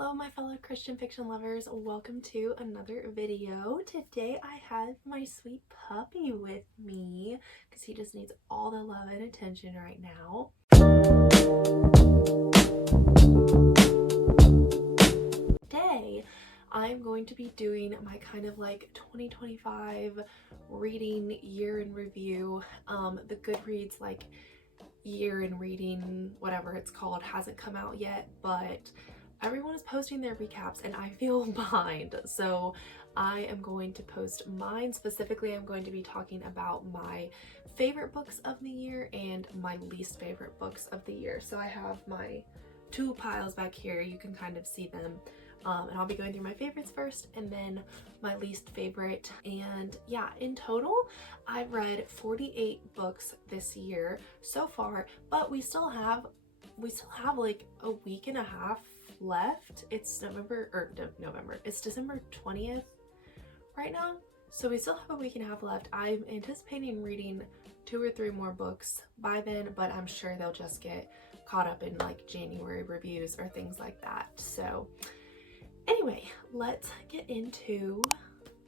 Hello my fellow Christian fiction lovers, welcome to another video. Today I have my sweet puppy with me because he just needs all the love and attention right now. Today I'm going to be doing my kind of like 2025 reading year in review. The Goodreads like year in reading, whatever it's called, hasn't come out yet, but everyone is posting their recaps and I feel behind, so I am going to post mine. Specifically, I'm going to be talking about my favorite books of the year and my least favorite books of the year. So I have my two piles back here, you can kind of see them, and I'll be going through my favorites first and then my least favorite. And yeah, in total I've read 48 books this year so far, but we still have like a week and a half left. It's it's December 20th right now, so we still have a week and a half left. I'm anticipating reading 2 or 3 more books by then, but I'm sure they'll just get caught up in like January reviews or things like that. So anyway, let's get into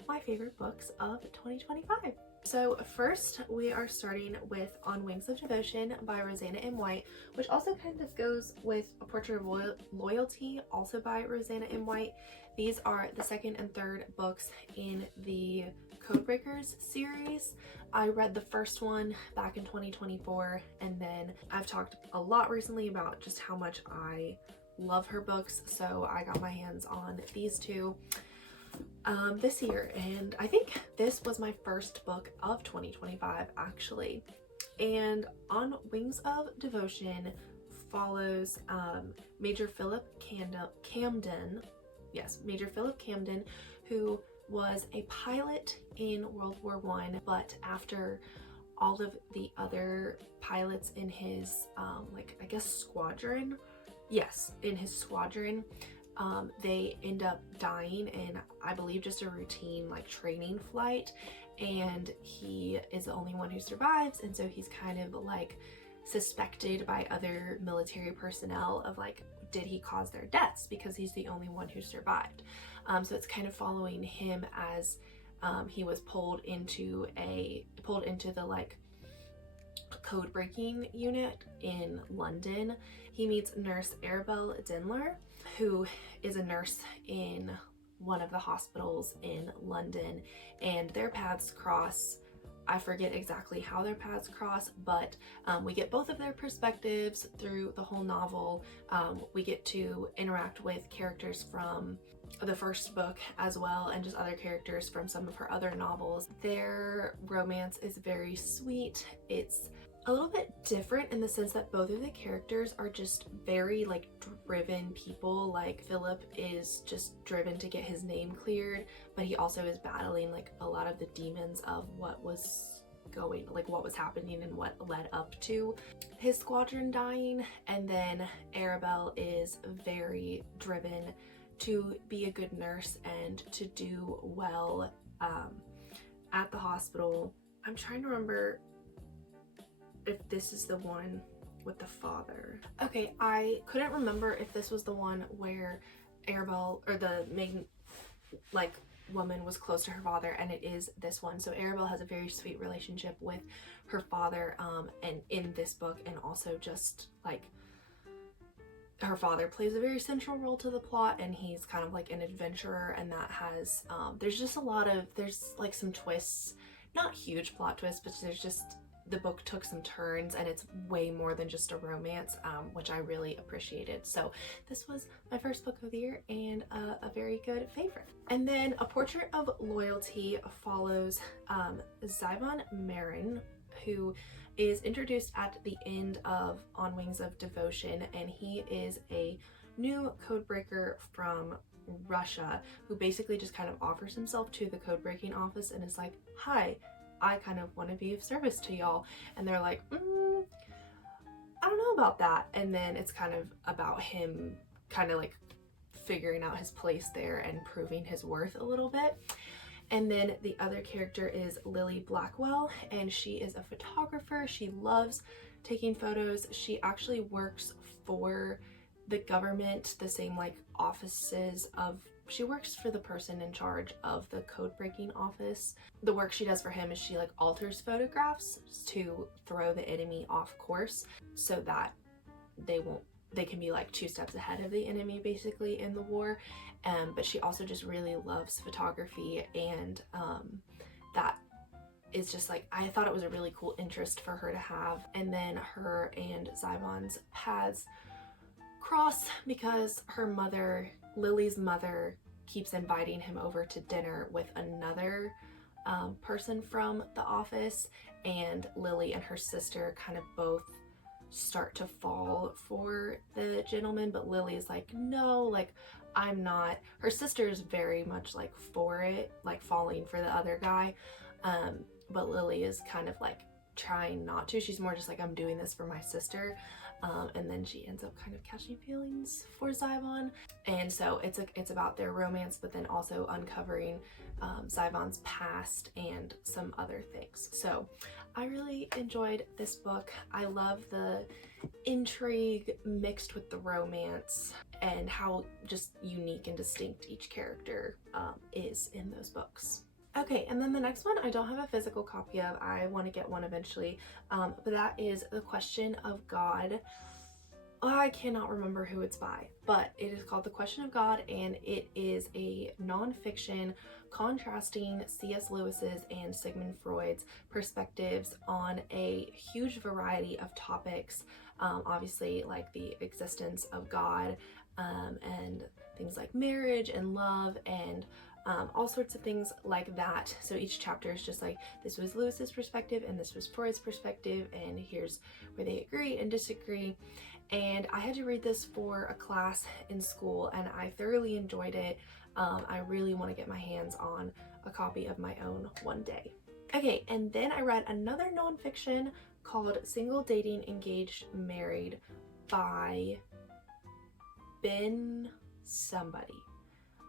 my favorite books of 2025. So first we are starting with On Wings of Devotion by Rosanna M. White, which also kind of goes with A Portrait of Loyalty, also by Rosanna M. White. These are the second and third books in the Codebreakers series. I read the first one back in 2024, and then I've talked a lot recently about just how much I love her books, so I got my hands on these two this year, and I think this was my first book of 2025 actually. And On Wings of Devotion follows Major Philip Camden, who was a pilot in World War I, but after all of the other pilots in his squadron, they end up dying in, I believe, just a routine like training flight, and he is the only one who survives, and so he's kind of like suspected by other military personnel of like, did he cause their deaths, because he's the only one who survived. So it's kind of following him as he was pulled into the like code breaking unit in London. He meets nurse Arabelle Denler, who is a nurse in one of the hospitals in London, and their paths cross. I forget exactly how their paths cross, but we get both of their perspectives through the whole novel. We get to interact with characters from the first book as well, and just other characters from some of her other novels. Their romance is very sweet. It's a little bit different in the sense that both of the characters are just very like driven people. Like Philip is just driven to get his name cleared, but he also is battling like a lot of the demons of what was happening and what led up to his squadron dying. And then Arabelle is very driven to be a good nurse and to do well at the hospital. I'm trying to remember if this is the one with the father. Okay, I couldn't remember if this was the one where Arabelle, or the main like woman, was close to her father, and it is this one. So Arabelle has a very sweet relationship with her father, and in this book, and also just like her father plays a very central role to the plot, and he's kind of like an adventurer, and that has there's like some twists, not huge plot twists, but there's just, the book took some turns, and it's way more than just a romance, which I really appreciated. So this was my first book of the year and a very good favorite. And then A Portrait of Loyalty follows Zyvon Marin, who is introduced at the end of On Wings of Devotion, and he is a new codebreaker from Russia who basically just kind of offers himself to the codebreaking office and is like, hi, I kind of want to be of service to y'all. And they're like, I don't know about that. And then it's kind of about him kind of like figuring out his place there and proving his worth a little bit. And then the other character is Lily Blackwell, and she is a photographer. She loves taking photos. She actually works for the government, the same like offices of, she works for the person in charge of the code breaking office. The work she does for him is she like alters photographs to throw the enemy off course so that they can be like 2 steps ahead of the enemy basically in the war. But she also just really loves photography, and that is just like, I thought it was a really cool interest for her to have. And then her and Zybon's paths cross because her mother, Lily's mother, keeps inviting him over to dinner with another person from the office, and Lily and her sister kind of both start to fall for the gentleman, but Lily's like, no, like, I'm not. Her sister is very much like for it, like falling for the other guy, but Lily is kind of like trying not to. She's more just like, I'm doing this for my sister. And then she ends up kind of catching feelings for Zybon, and so it's about their romance, but then also uncovering Zybon's past and some other things. So I really enjoyed this book. I love the intrigue mixed with the romance and how just unique and distinct each character is in those books. Okay, and then the next one I don't have a physical copy of. I want to get one eventually, but that is The Question of God. I cannot remember who it's by, but it is called The Question of God, and it is a nonfiction contrasting C.S. Lewis's and Sigmund Freud's perspectives on a huge variety of topics, obviously like the existence of God, and things like marriage and love and all sorts of things like that. So each chapter is just like, this was Lewis's perspective and this was Freud's perspective, and here's where they agree and disagree. And I had to read this for a class in school, and I thoroughly enjoyed it. I really want to get my hands on a copy of my own one day. Okay, and then I read another nonfiction called Single, Dating, Engaged, Married by Ben somebody.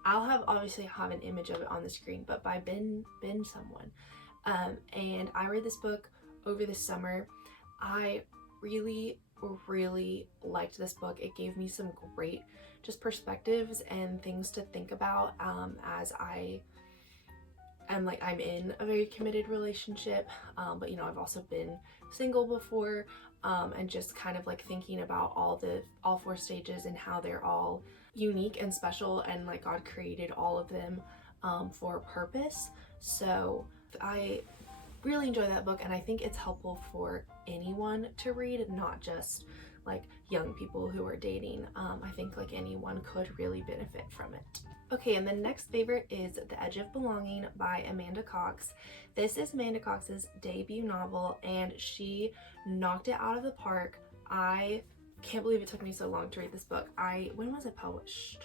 I'll obviously have an image of it on the screen, but by Ben someone. And I read this book over the summer. I really liked this book. It gave me some great just perspectives and things to think about as I'm in a very committed relationship, but you know, I've also been single before, and just kind of like thinking about all 4 stages and how they're all unique and special, and like God created all of them for a purpose. So I really enjoy that book, and I think it's helpful for anyone to read, not just like young people who are dating. I think like anyone could really benefit from it. Okay, and the next favorite is The Edge of Belonging by Amanda Cox. This is Amanda Cox's debut novel, and she knocked it out of the park. I can't believe it took me so long to read this book. When was it published?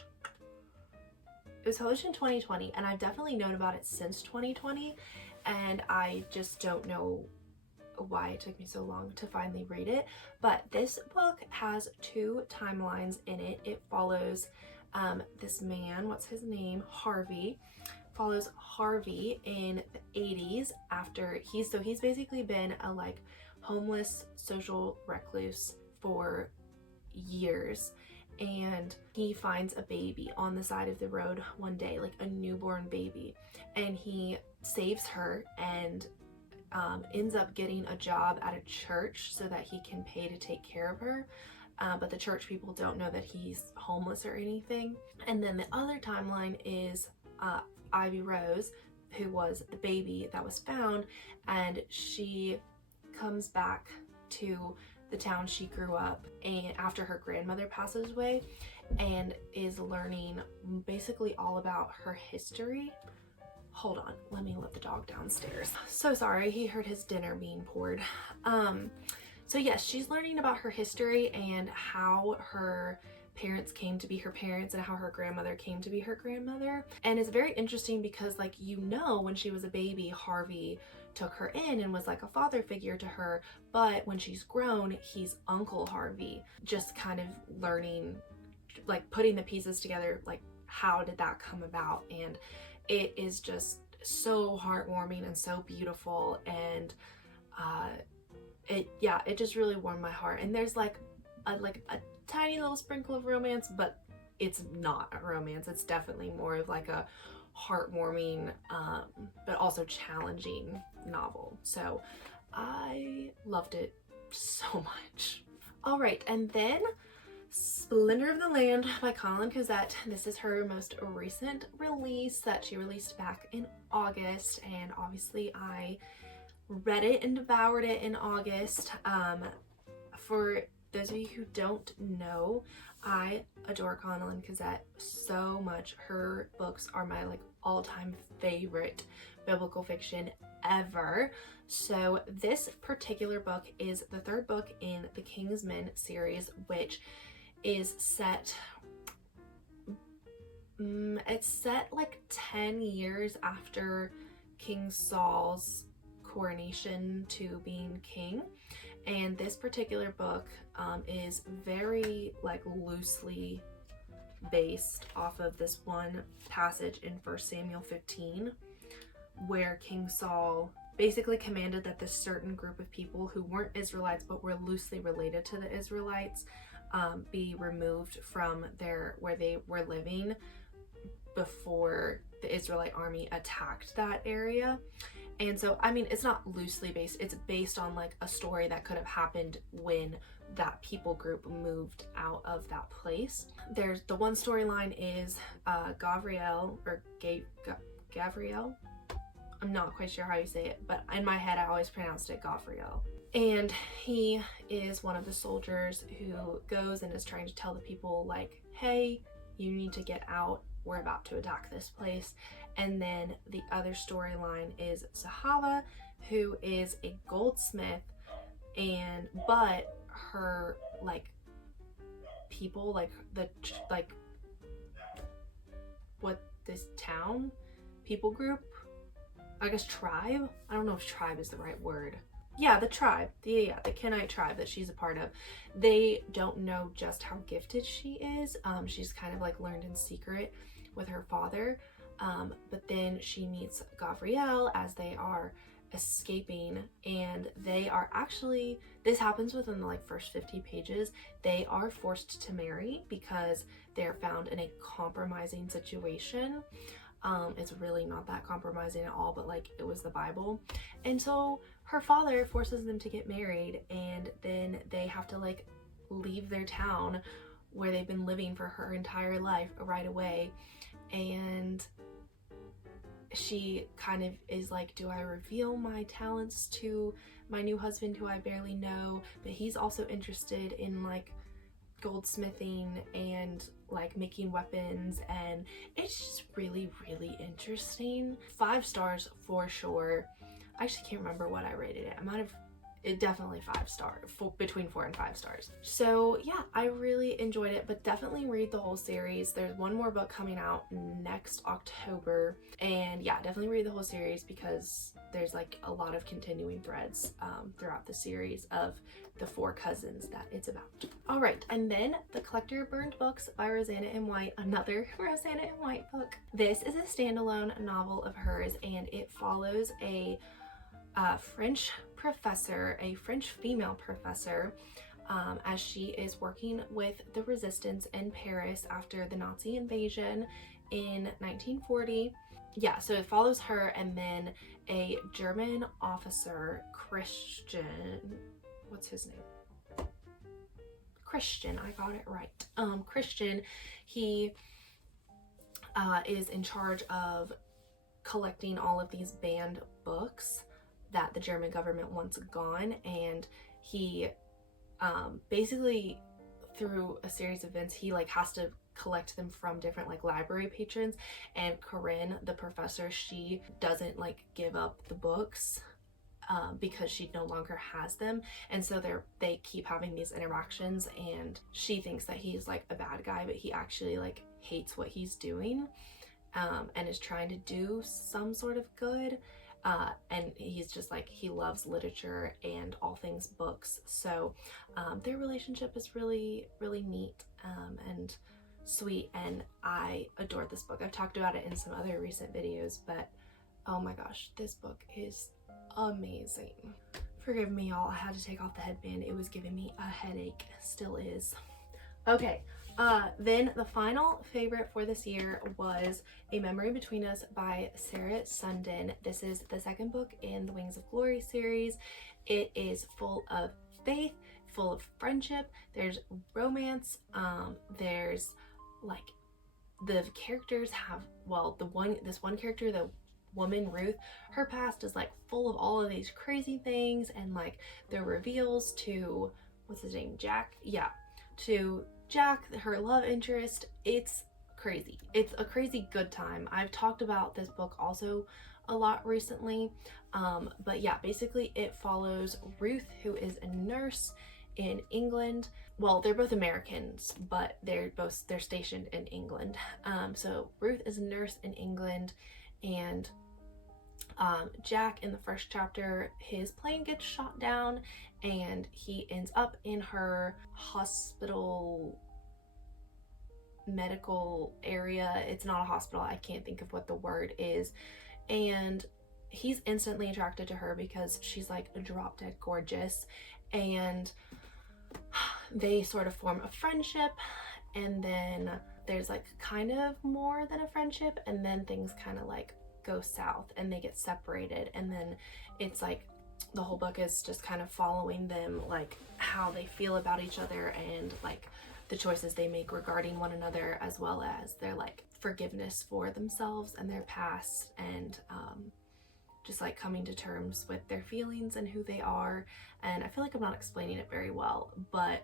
It was published in 2020, and I've definitely known about it since 2020, and I just don't know why it took me so long to finally read it. But this book has 2 timelines in it. It follows this man, what's his name? Harvey. Follows Harvey in the 80s after he's basically been a like homeless social recluse for years, and he finds a baby on the side of the road one day, like a newborn baby, and he saves her and ends up getting a job at a church so that he can pay to take care of her. But the church people don't know that he's homeless or anything. And then the other timeline is Ivy Rose, who was the baby that was found, and she comes back to the town she grew up and after her grandmother passes away, and is learning basically all about her history. Hold on, let me let the dog downstairs. So sorry, he heard his dinner being poured. So yes, she's learning about her history and how her parents came to be her parents and how her grandmother came to be her grandmother. And it's very interesting because, like, you know, when she was a baby, Harvey took her in and was like a father figure to her, but when she's grown, he's Uncle Harvey. Just kind of learning, like putting the pieces together, like how did that come about? And it is just so heartwarming and so beautiful, and it just really warmed my heart. And there's like a tiny little sprinkle of romance, but it's not a romance. It's definitely more of like a heartwarming, but also challenging novel. So I loved it so much. All right, and then Splendor of the Land by Colin Cosette. This is her most recent release that she released back in August, and obviously I read it and devoured it in August. For those of you who don't know, I adore Colin Cosette so much. Her books are my like all-time favorite biblical fiction ever. So this particular book is the third book in the King's Men series, which is set, it's set like 10 years after King Saul's coronation to being king. And this particular book is very like loosely based off of this one passage in 1 Samuel 15, where King Saul basically commanded that this certain group of people who weren't Israelites but were loosely related to the Israelites be removed from where they were living before the Israelite army attacked that area. And so, I mean, it's not loosely based, it's based on like a story that could have happened when that people group moved out of that place. There's the one storyline is Gavriel, I'm not quite sure how you say it, but in my head I always pronounced it Gavriel. And he is one of the soldiers who goes and is trying to tell the people like, hey, you need to get out, we're about to attack this place. And then the other storyline is Zahava, who is a goldsmith, but her like people, like what this town people group, I guess tribe, I don't know if tribe is the right word. Yeah, the tribe, the Kenite tribe that she's a part of, they don't know just how gifted she is. She's kind of like learned in secret with her father. But then she meets Gavriel as they are escaping, and they are actually, this happens within the like first 50 pages, they are forced to marry because they're found in a compromising situation. It's really not that compromising at all, but like it was the Bible. And so her father forces them to get married, and then they have to like leave their town where they've been living for her entire life right away. And she kind of is like, do I reveal my talents to my new husband who I barely know? But he's also interested in like goldsmithing and like making weapons, and it's just really, really interesting. 5 stars for sure. I actually can't remember what I rated it. It definitely 5 stars, between 4 and 5 stars. So yeah, I really enjoyed it, but definitely read the whole series. There's one more book coming out next October, and yeah, definitely read the whole series because there's like a lot of continuing threads throughout the series of the 4 cousins that it's about. All right, and then The Collector Burned Books by Rosanna M. White, another Rosanna M. White book. This is a standalone novel of hers, and it follows a French professor, a French female professor, as she is working with the resistance in Paris after the Nazi invasion in 1940. Yeah, so it follows her, and then a German officer, Christian, what's his name? Christian, I got it right. Christian, he is in charge of collecting all of these banned books that the German government wants gone, and he basically through a series of events he like has to collect them from different like library patrons. And Corinne, the professor, she doesn't like give up the books because she no longer has them, and so they keep having these interactions, and she thinks that he's like a bad guy, but he actually like hates what he's doing and is trying to do some sort of good. And he's just like, he loves literature and all things books. So their relationship is really, really neat and sweet, and I adored this book. I've talked about it in some other recent videos, but oh my gosh, this book is amazing. Forgive me, y'all, I had to take off the headband. It was giving me a headache, still is. Okay, then the final favorite for this year was A Memory Between Us by Sarah Sundin. This is the second book in the Wings of Glory series. It is full of faith, full of friendship, there's romance, there's like the characters have, well, this one character, the woman Ruth, her past is like full of all of these crazy things, and like the reveals to, what's his name, Jack, yeah, to Jack, her love interest. It's crazy. It's a crazy good time. I've talked about this book also a lot recently, but yeah, basically it follows Ruth, who is a nurse in England. Well, they're both Americans, but they're stationed in England. So Ruth is a nurse in England, and Jack, in the first chapter, his plane gets shot down and he ends up in her hospital medical area. It's not a hospital, I can't think of what the word is. And he's instantly attracted to her because she's like drop dead gorgeous, and they sort of form a friendship, and then there's like kind of more than a friendship, and then things kind of like go south and they get separated, and then it's like the whole book is just kind of following them, like how they feel about each other and like the choices they make regarding one another, as well as their like forgiveness for themselves and their past, and just like coming to terms with their feelings and who they are. And I feel like I'm not explaining it very well, but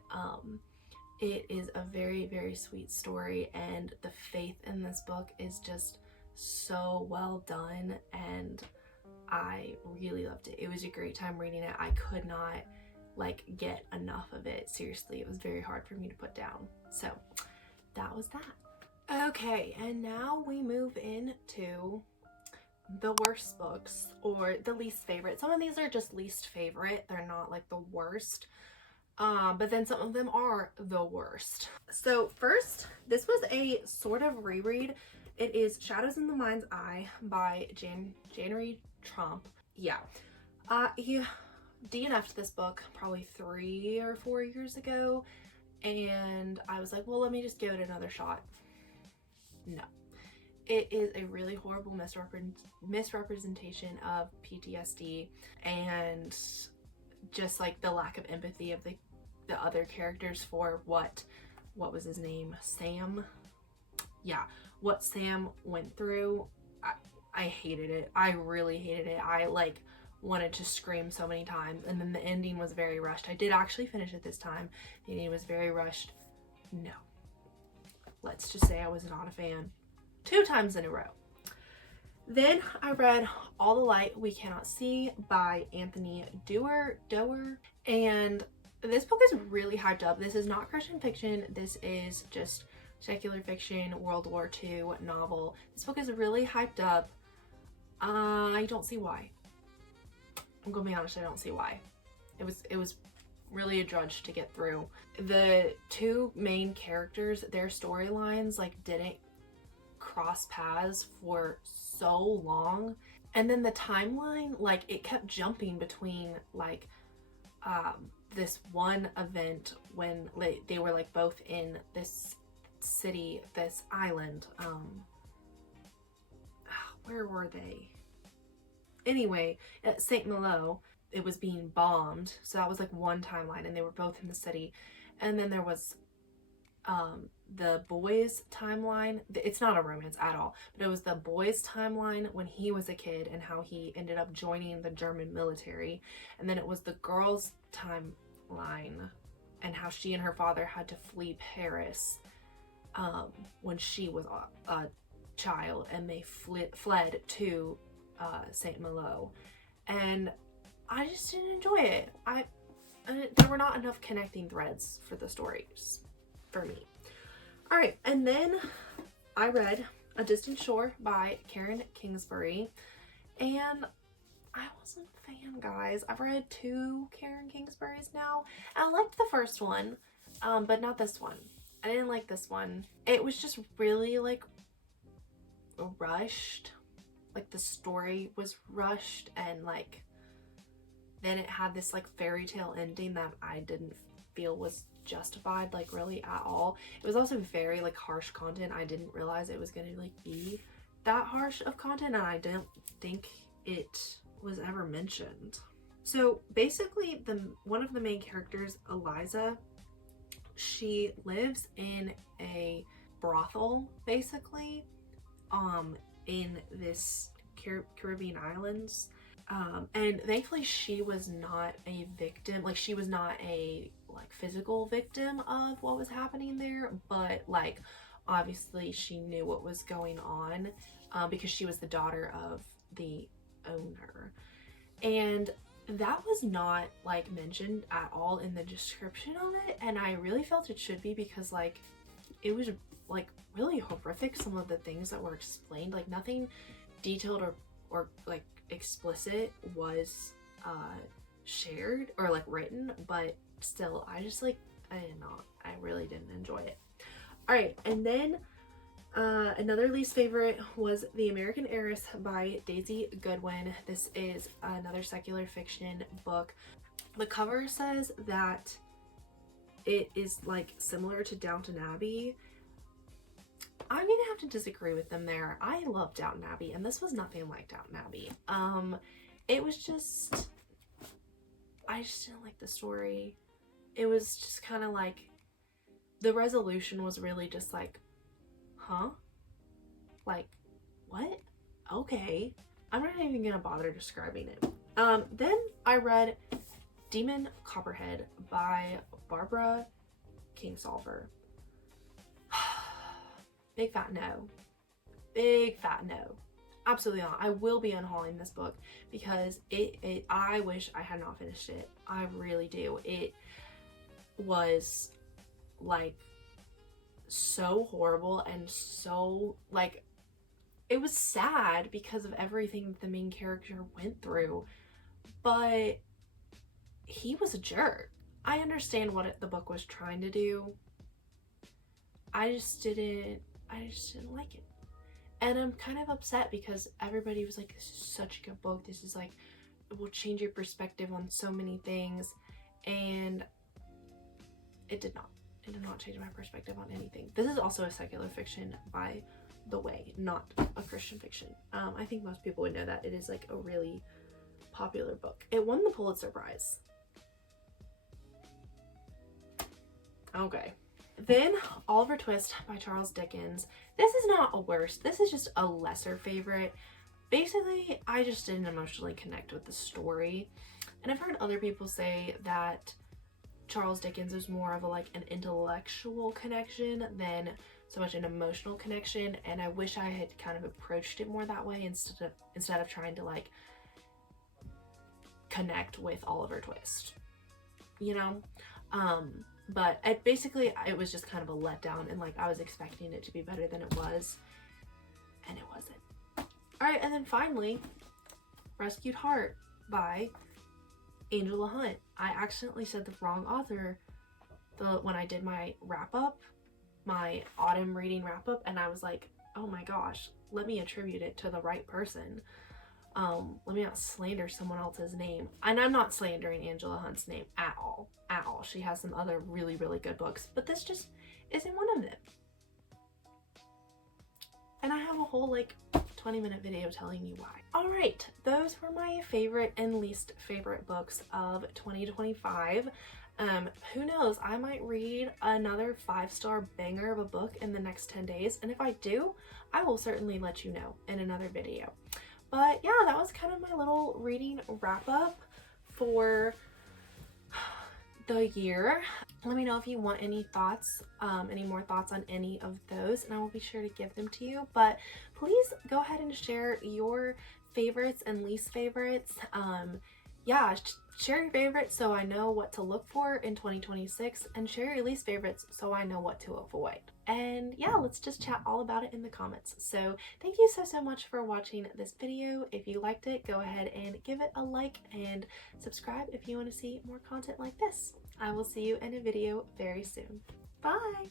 it is a very, very sweet story, and the faith in this book is just so well done, and I really loved it. It was a great time reading it. I could not like get enough of it. Seriously, it was very hard for me to put down. So that was that. Okay, and now we move into the worst books, or the least favorite. Some of these are just least favorite. They're not like the worst. But then some of them are the worst. So first, this was a sort of reread. It is Shadows in the Mind's Eye by January Trump. Yeah. He DNF'd this book probably 3 or 4 years ago, and I was like, well, let me just give it another shot. No. It is a really horrible misrepresentation of PTSD, and just like the lack of empathy of the other characters for what was his name? Sam? Yeah, what Sam went through. I hated it. I really hated it. I like wanted to scream so many times, and then the ending was very rushed. I did actually finish it this time. The ending was very rushed. No. Let's just say I was not a fan. 2 times in a row. Then I read All the Light We Cannot See by Anthony Doerr, and this book is really hyped up. This is not Christian fiction. This is just secular fiction, World War II novel. This book is really hyped up. I don't see why. I'm gonna be honest, I don't see why. It was really a drudge to get through. The 2 main characters, their storylines like didn't cross paths for so long, and then the timeline, like it kept jumping between like this one event when they were like both in this city, this island, where were they? Anyway, at St. Malo, it was being bombed, so that was like one timeline, and they were both in the city. And then there was the boys' timeline. It's not a romance at all, but it was the boys' timeline when he was a kid and how he ended up joining the German military. And then it was the girls' timeline and how she and her father had to flee Paris when she was a child, and they fled to St. Malo. And I just didn't enjoy it. There were not enough connecting threads for the stories for me. All right, and then I read A Distant Shore by Karen Kingsbury, and I wasn't a fan, guys. I've read 2 Karen Kingsburys now, and I liked the first one, but not this one. I didn't like this one. It was just really like rushed. Like the story was rushed, and like then it had this like fairy tale ending that I didn't feel was justified like really at all. It was also very like harsh content. I didn't realize it was gonna like be that harsh of content, and I didn't think it was ever mentioned. So basically, one of the main characters, Eliza, she lives in a brothel basically in this Caribbean islands, and thankfully she was not a victim, like she was not a like physical victim of what was happening there, but like obviously she knew what was going on, because she was the daughter of the owner, and that was not like mentioned at all in the description of it, and I really felt it should be, because like it was like really horrific, some of the things that were explained. Like nothing detailed or like explicit was shared or like written, but still I just like I really didn't enjoy it. All right, and then another least favorite was The American Heiress by Daisy Goodwin. This is another secular fiction book. The cover says that it is like similar to Downton Abbey. I'm gonna have to disagree with them there. I love Downton Abbey, and this was nothing like Downton Abbey. It was just, I just didn't like the story. It was just kind of like, the resolution was really just like, huh? Like, what? Okay. I'm not even gonna bother describing it. Then I read Demon Copperhead by Barbara Kingsolver. Big fat no. Big fat no. Absolutely not. I will be unhauling this book because I wish I had not finished it. I really do. It was like so horrible and so like, it was sad because of everything that the main character went through, but he was a jerk. I understand what the book was trying to do. I just didn't like it. And I'm kind of upset because everybody was like, this is such a good book. This is like, it will change your perspective on so many things. And it did not. It did not change my perspective on anything. This is also a secular fiction, by the way, not a Christian fiction. I think most people would know that. It is like a really popular book. It won the Pulitzer Prize. Okay. Then Oliver Twist by Charles Dickens. This is not a worst. This is just a lesser favorite. Basically, I just didn't emotionally connect with the story. And I've heard other people say that Charles Dickens is more of a like an intellectual connection than so much an emotional connection, and I wish I had kind of approached it more that way instead of trying to like connect with Oliver Twist, you know. But it was just kind of a letdown, and like I was expecting it to be better than it was, and it wasn't. All right, and then finally, Rescued Heart by Angela Hunt. I accidentally said the wrong author when I did my wrap-up, my autumn reading wrap-up, and I was like, oh my gosh, let me attribute it to the right person. Let me not slander someone else's name. And I'm not slandering Angela Hunt's name at all. At all. She has some other really, really good books, but this just isn't one of them. And I have a whole like 20-minute video telling you why. Alright, those were my favorite and least favorite books of 2025. Who knows, I might read another 5-star banger of a book in the next 10 days, and if I do, I will certainly let you know in another video. But yeah, that was kind of my little reading wrap up for the year. Let me know if you want any thoughts, any more thoughts on any of those, and I will be sure to give them to you. But please go ahead and share your favorites and least favorites. Yeah, share your favorites so I know what to look for in 2026, and share your least favorites so I know what to avoid. And yeah, let's just chat all about it in the comments. So thank you so much for watching this video. If you liked it, go ahead and give it a like and subscribe if you want to see more content like this. I will see you in a video very soon. Bye!